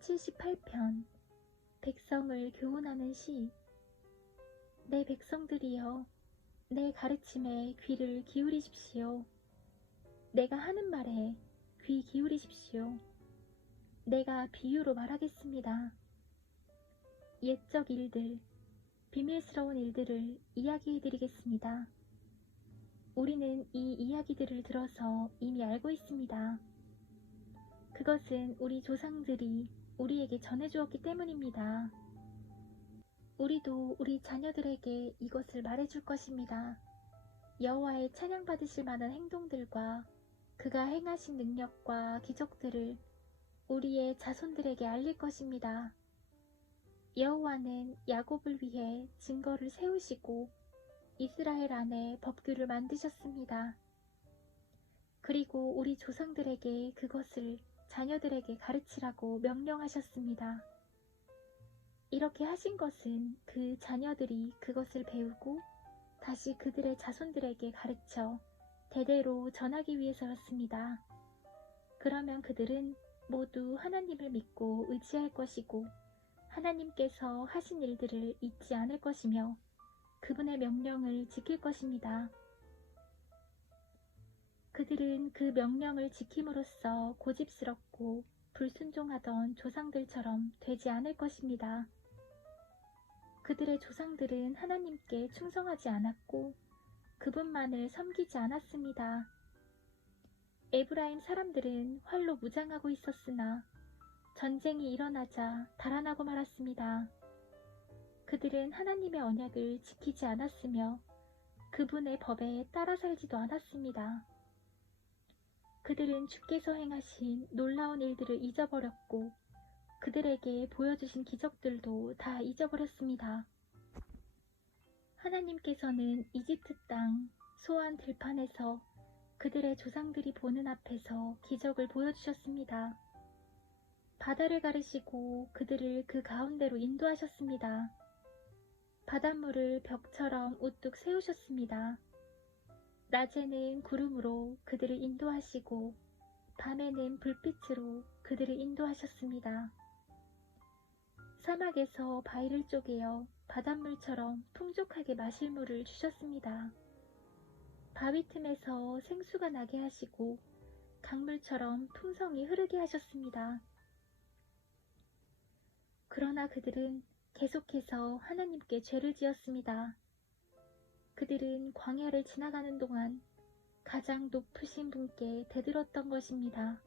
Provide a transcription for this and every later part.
시편 78편 백성을 교훈하는 시. 내 백성들이여, 내 가르침에 귀를 기울이십시오. 내가 하는 말에 귀 기울이십시오. 내가 비유로 말하겠습니다. 옛적 일들, 비밀스러운 일들을 이야기해드리겠습니다. 우리는 이 이야기들을 들어서 이미 알고 있습니다. 그것은 우리 조상들이 우리에게 전해주었기 때문입니다. 우리도 우리 자녀들에게 이것을 말해줄 것입니다. 여호와의 찬양받으실 만한 행동들과 그가 행하신 능력과 기적들을 우리의 자손들에게 알릴 것입니다. 여호와는 야곱을 위해 증거를 세우시고 이스라엘 안에 법규를 만드셨습니다. 그리고 우리 조상들에게 그것을 자녀들에게 가르치라고 명령하셨습니다. 이렇게 하신 것은 그 자녀들이 그것을 배우고 다시 그들의 자손들에게 가르쳐 대대로 전하기 위해서였습니다. 그러면 그들은 모두 하나님을 믿고 의지할 것이고 하나님께서 하신 일들을 잊지 않을 것이며 그분의 명령을 지킬 것입니다. 그들은 그 명령을 지킴으로써 고집스럽고 불순종하던 조상들처럼 되지 않을 것입니다. 그들의 조상들은 하나님께 충성하지 않았고 그분만을 섬기지 않았습니다. 에브라임 사람들은 활로 무장하고 있었으나 전쟁이 일어나자 달아나고 말았습니다. 그들은 하나님의 언약을 지키지 않았으며 그분의 법에 따라 살지도 않았습니다. 그들은 주께서 행하신 놀라운 일들을 잊어버렸고 그들에게 보여주신 기적들도 다 잊어버렸습니다. 하나님께서는 이집트 땅 소안 들판에서 그들의 조상들이 보는 앞에서 기적을 보여주셨습니다. 바다를 가르시고 그들을 그 가운데로 인도하셨습니다. 바닷물을 벽처럼 우뚝 세우셨습니다. 낮에는 구름으로 그들을 인도하시고 밤에는 불빛으로 그들을 인도하셨습니다. 사막에서 바위를 쪼개어 바닷물처럼 풍족하게 마실 물을 주셨습니다. 바위 틈에서 생수가 나게 하시고 강물처럼 풍성히 흐르게 하셨습니다. 그러나 그들은 계속해서 하나님께 죄를 지었습니다. 그들은 광야를 지나가는 동안 가장 높으신 분께 대들었던 것입니다.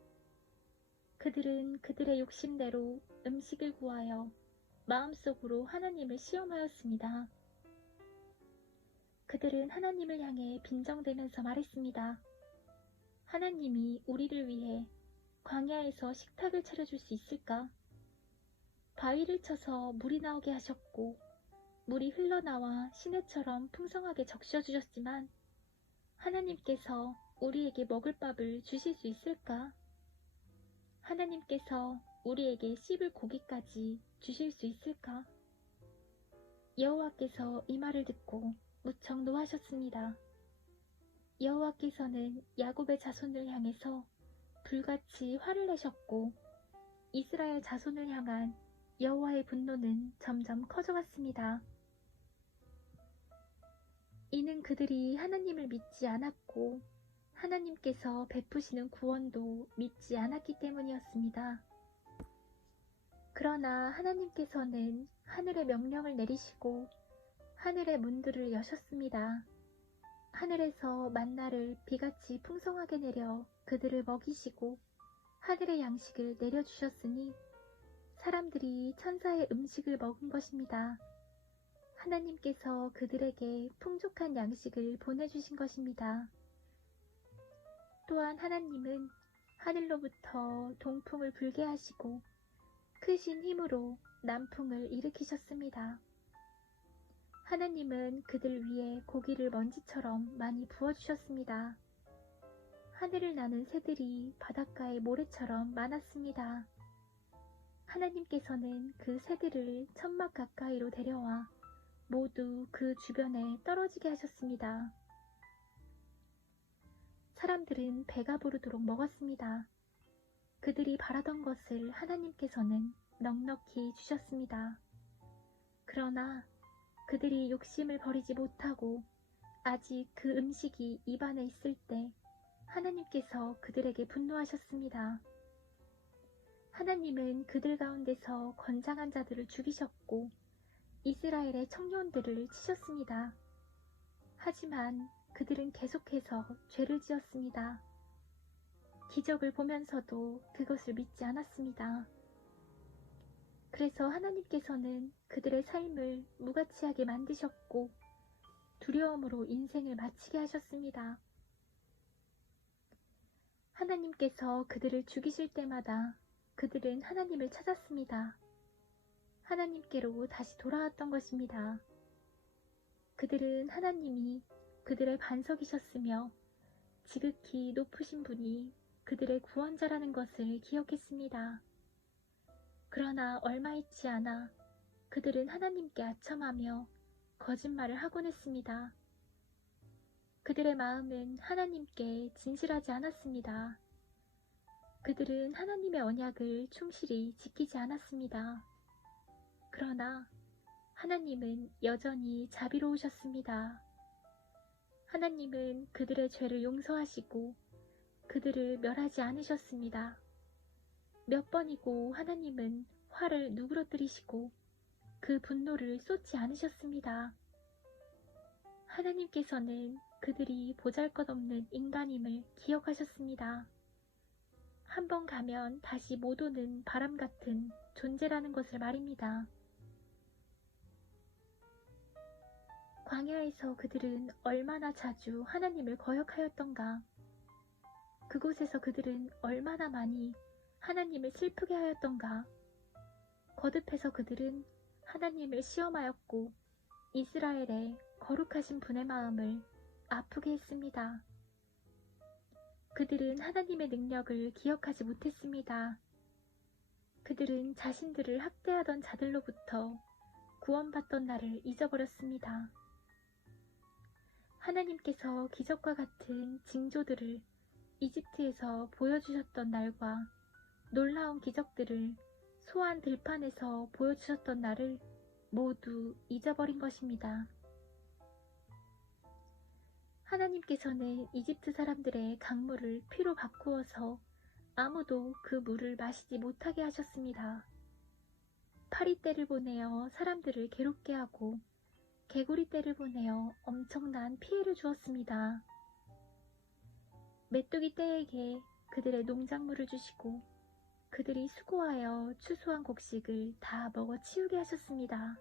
그들은 그들의 욕심대로 음식을 구하여 마음속으로 하나님을 시험하였습니다. 그들은 하나님을 향해 빈정대면서 말했습니다. 하나님이 우리를 위해 광야에서 식탁을 차려줄 수 있을까? 바위를 쳐서 물이 나오게 하셨고 물이 흘러나와 시내처럼 풍성하게 적셔주셨지만 하나님께서 우리에게 먹을 밥을 주실 수 있을까? 하나님께서 우리에게 씹을 고기까지 주실 수 있을까? 여호와께서 이 말을 듣고 무척 노하셨습니다. 여호와께서는 야곱의 자손을 향해서 불같이 화를 내셨고 이스라엘 자손을 향한 여호와의 분노는 점점 커져갔습니다. 이는 그들이 하나님을 믿지 않았고 하나님께서 베푸시는 구원도 믿지 않았기 때문이었습니다. 그러나 하나님께서는 하늘의 명령을 내리시고 하늘의 문들을 여셨습니다. 하늘에서 만나를 비같이 풍성하게 내려 그들을 먹이시고 하늘의 양식을 내려주셨으니 사람들이 천사의 음식을 먹은 것입니다. 하나님께서 그들에게 풍족한 양식을 보내주신 것입니다. 또한 하나님은 하늘로부터 동풍을 불게 하시고 크신 힘으로 남풍을 일으키셨습니다. 하나님은 그들 위에 고기를 먼지처럼 많이 부어주셨습니다. 하늘을 나는 새들이 바닷가의 모래처럼 많았습니다. 하나님께서는 그 새들을 천막 가까이로 데려와 모두 그 주변에 떨어지게 하셨습니다. 사람들은 배가 부르도록 먹었습니다. 그들이 바라던 것을 하나님께서는 넉넉히 주셨습니다. 그러나 그들이 욕심을 버리지 못하고 아직 그 음식이 입안에 있을 때 하나님께서 그들에게 분노하셨습니다. 하나님은 그들 가운데서 건장한 자들을 죽이셨고 이스라엘의 청년들을 치셨습니다. 하지만 그들은 계속해서 죄를 지었습니다. 기적을 보면서도 그것을 믿지 않았습니다. 그래서 하나님께서는 그들의 삶을 무가치하게 만드셨고 두려움으로 인생을 마치게 하셨습니다. 하나님께서 그들을 죽이실 때마다 그들은 하나님을 찾았습니다. 하나님께로 다시 돌아왔던 것입니다. 그들은 하나님이 그들의 반석이셨으며 지극히 높으신 분이 그들의 구원자라는 것을 기억했습니다. 그러나 얼마 있지 않아 그들은 하나님께 아첨하며 거짓말을 하곤 했습니다. 그들의 마음은 하나님께 진실하지 않았습니다. 그들은 하나님의 언약을 충실히 지키지 않았습니다. 그러나 하나님은 여전히 자비로우셨습니다. 하나님은 그들의 죄를 용서하시고 그들을 멸하지 않으셨습니다. 몇 번이고 하나님은 화를 누그러뜨리시고 그 분노를 쏟지 않으셨습니다. 하나님께서는 그들이 보잘것없는 인간임을 기억하셨습니다. 한 번 가면 다시 못 오는 바람 같은 존재라는 것을 말입니다. 광야에서 그들은 얼마나 자주 하나님을 거역하였던가. 그곳에서 그들은 얼마나 많이 하나님을 슬프게 하였던가. 거듭해서 그들은 하나님을 시험하였고 이스라엘의 거룩하신 분의 마음을 아프게 했습니다. 그들은 하나님의 능력을 기억하지 못했습니다. 그들은 자신들을 학대하던 자들로부터 구원받던 날을 잊어버렸습니다. 하나님께서 기적과 같은 징조들을 이집트에서 보여주셨던 날과 놀라운 기적들을 소환 들판에서 보여주셨던 날을 모두 잊어버린 것입니다. 하나님께서는 이집트 사람들의 강물을 피로 바꾸어서 아무도 그 물을 마시지 못하게 하셨습니다. 파리떼를 보내어 사람들을 괴롭게 하고 개구리떼를 보내어 엄청난 피해를 주었습니다. 메뚜기 떼에게 그들의 농작물을 주시고 그들이 수고하여 추수한 곡식을 다 먹어 치우게 하셨습니다.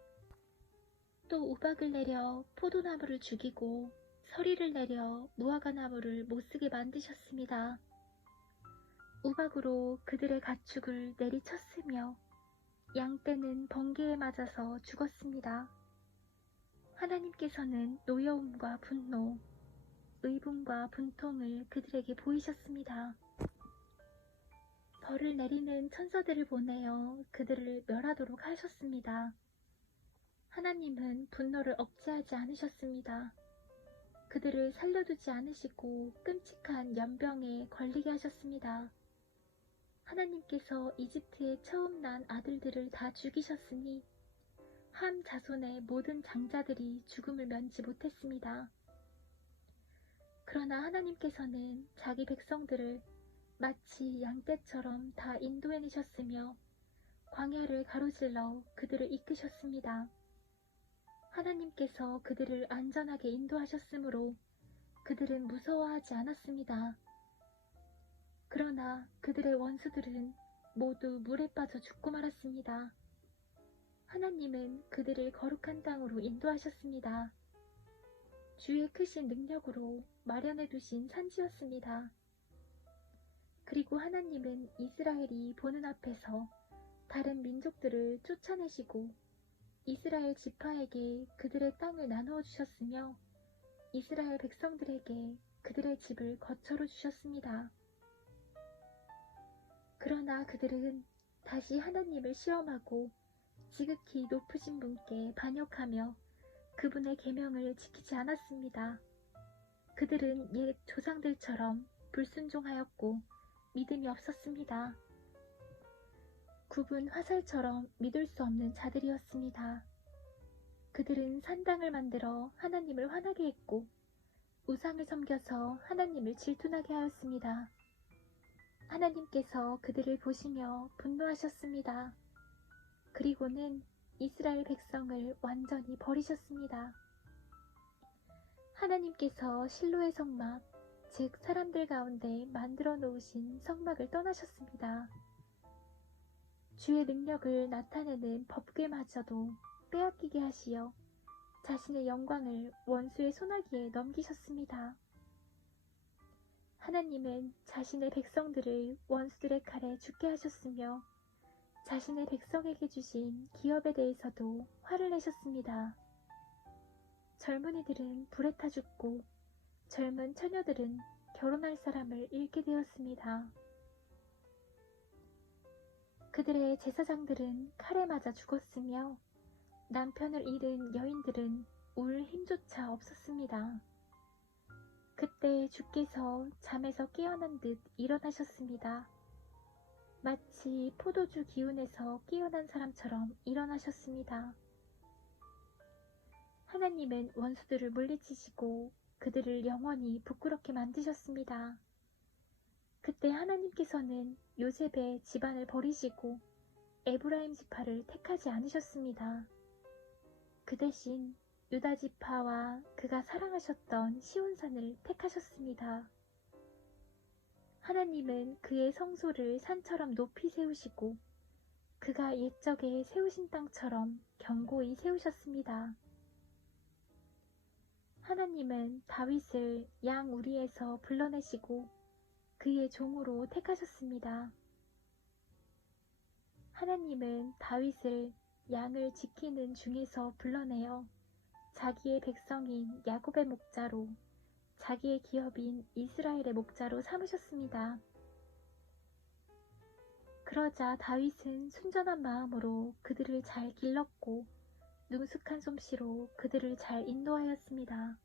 또 우박을 내려 포도나무를 죽이고 서리를 내려 무화과나무를 못쓰게 만드셨습니다. 우박으로 그들의 가축을 내리쳤으며 양떼는 번개에 맞아서 죽었습니다. 하나님께서는 노여움과 분노, 의분과 분통을 그들에게 보이셨습니다. 벌을 내리는 천사들을 보내어 그들을 멸하도록 하셨습니다. 하나님은 분노를 억제하지 않으셨습니다. 그들을 살려두지 않으시고 끔찍한 연병에 걸리게 하셨습니다. 하나님께서 이집트에 처음 난 아들들을 다 죽이셨으니 함 자손의 모든 장자들이 죽음을 면치 못했습니다. 그러나 하나님께서는 자기 백성들을 마치 양떼처럼 다 인도해내셨으며 광야를 가로질러 그들을 이끄셨습니다. 하나님께서 그들을 안전하게 인도하셨으므로 그들은 무서워하지 않았습니다. 그러나 그들의 원수들은 모두 물에 빠져 죽고 말았습니다. 하나님은 그들을 거룩한 땅으로 인도하셨습니다. 주의 크신 능력으로 마련해 두신 산지였습니다. 그리고 하나님은 이스라엘이 보는 앞에서 다른 민족들을 쫓아내시고 이스라엘 지파에게 그들의 땅을 나누어 주셨으며 이스라엘 백성들에게 그들의 집을 거처로 주셨습니다. 그러나 그들은 다시 하나님을 시험하고 지극히 높으신 분께 반역하며 그분의 계명을 지키지 않았습니다. 그들은 옛 조상들처럼 불순종하였고 믿음이 없었습니다. 굽은 화살처럼 믿을 수 없는 자들이었습니다. 그들은 산당을 만들어 하나님을 화나게 했고 우상을 섬겨서 하나님을 질투나게 하였습니다. 하나님께서 그들을 보시며 분노하셨습니다. 그리고는 이스라엘 백성을 완전히 버리셨습니다. 하나님께서 실로의 성막, 즉 사람들 가운데 만들어 놓으신 성막을 떠나셨습니다. 주의 능력을 나타내는 법궤마저도 빼앗기게 하시어 자신의 영광을 원수의 손아귀에 넘기셨습니다. 하나님은 자신의 백성들을 원수들의 칼에 죽게 하셨으며 자신의 백성에게 주신 기업에 대해서도 화를 내셨습니다. 젊은이들은 불에 타 죽고 젊은 처녀들은 결혼할 사람을 잃게 되었습니다. 그들의 제사장들은 칼에 맞아 죽었으며 남편을 잃은 여인들은 울 힘조차 없었습니다. 그때 주께서 잠에서 깨어난 듯 일어나셨습니다. 마치 포도주 기운에서 깨어난 사람처럼 일어나셨습니다. 하나님은 원수들을 물리치시고 그들을 영원히 부끄럽게 만드셨습니다. 그때 하나님께서는 요셉의 집안을 버리시고 에브라임 지파를 택하지 않으셨습니다. 그 대신 유다 지파와 그가 사랑하셨던 시온산을 택하셨습니다. 하나님은 그의 성소를 산처럼 높이 세우시고 그가 옛적에 세우신 땅처럼 견고히 세우셨습니다. 하나님은 다윗을 양 우리에서 불러내시고 그의 종으로 택하셨습니다. 하나님은 다윗을 양을 지키는 중에서 불러내어 자기의 백성인 야곱의 목자로 자기의 기업인 이스라엘의 목자로 삼으셨습니다. 그러자 다윗은 순전한 마음으로 그들을 잘 길렀고 능숙한 솜씨로 그들을 잘 인도하였습니다.